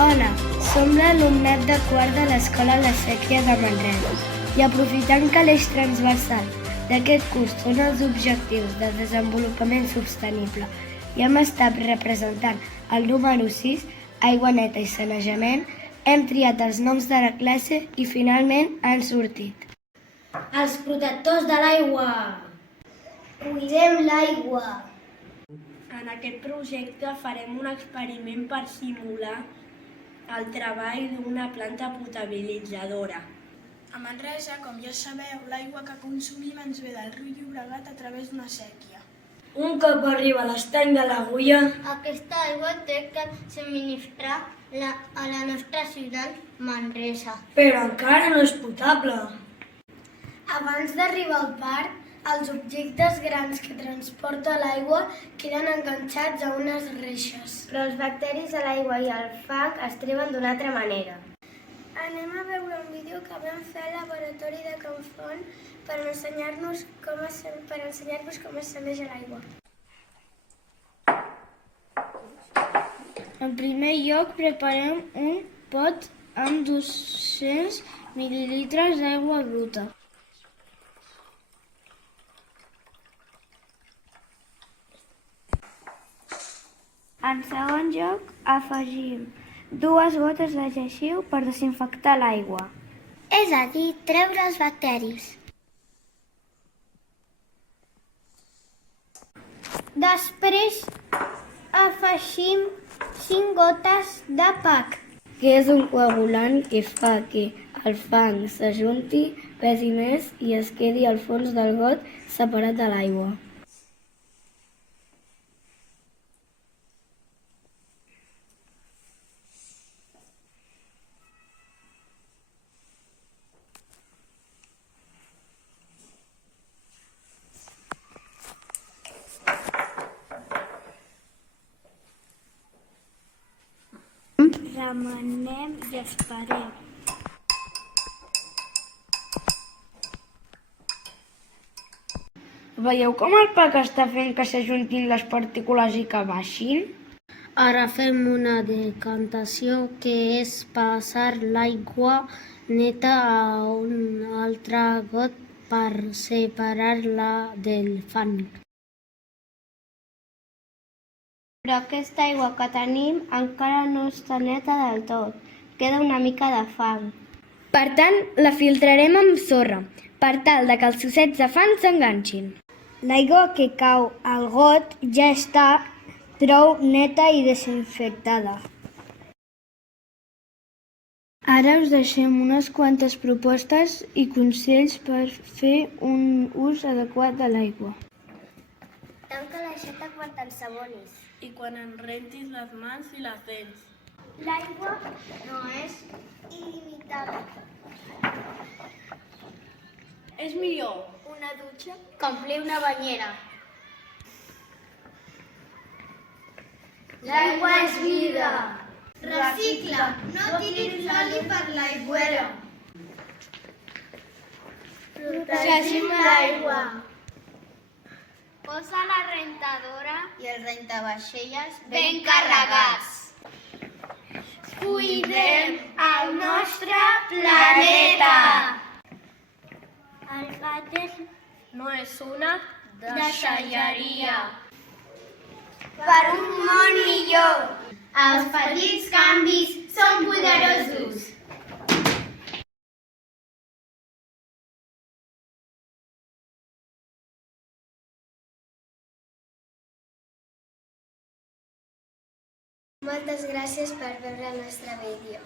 Hola, som l'alumnat de quart de l'Escola La Sèquia de Manresa i aprofitant que l'eix transversal d'aquest curs són els objectius de desenvolupament sostenible i hem estat representant el número 6, aigua neta i sanejament, hem triat els noms de la classe i finalment han sortit. Els protectors de l'aigua! Cuidem l'aigua! En aquest projecte farem un experiment per simular el treball d'una planta potabilitzadora. A Manresa, com ja sabeu, l'aigua que consumim ens ve del riu Llobregat a través d'una séquia. Un cop arriba a l'estany de l'Agulla, Aquesta aigua té que subministrar a la nostra ciutat, Manresa. però encara no és potable. Abans d'arribar al parc, els objectes grans que transporta l'aigua queden enganxats a unes reixes. Però els bacteris de l'aigua i el fang es treuen d'una altra manera. Anem a veure un vídeo que vam fer al laboratori de Can Font per ensenyar-vos com es saneja l'aigua. En primer lloc, preparem un pot amb 200 mil·lilitres d'aigua bruta. En segon lloc, afegim 2 gotes de lleixiu per desinfectar l'aigua. És a dir, treure els bacteris. Després afegim 5 gotes de PAC. Que és un coagulant que fa que el fang s'ajunti, pesi més i es quedi al fons del got separat de l'aigua. Remenem i esperem. Veieu com el PAC està fent que s'ajuntin les partícules i que baixin? Ara fem una decantació, que és passar l'aigua neta a un altre got per separar-la del fang. Però aquesta aigua que tenim encara no està neta del tot. Queda una mica de fang. Per tant, la filtrarem amb sorra, per tal de que els ossets de fang s'enganxin. L'aigua que cau al got ja està prou neta i desinfectada. Ara us deixem unes quantes propostes i consells per fer un ús adequat de l'aigua. Tanca l'aixeta quan t'ensabonis. I quan en rentis les mans i les dents. L'aigua no és il·limitada. És millor Una dutxa que omplir una banyera. L'aigua és vida. Recicla, no tiris l'oli per l'aigüera. Protegim l'aigua. Posa la rentadora i els rentavaixelles ben carregats. Cuidem el nostre planeta. El vàter no és una deixalleria. per un món millor. Els petits canvis són poderosos. Moltes gràcies per veure el nostre vídeo.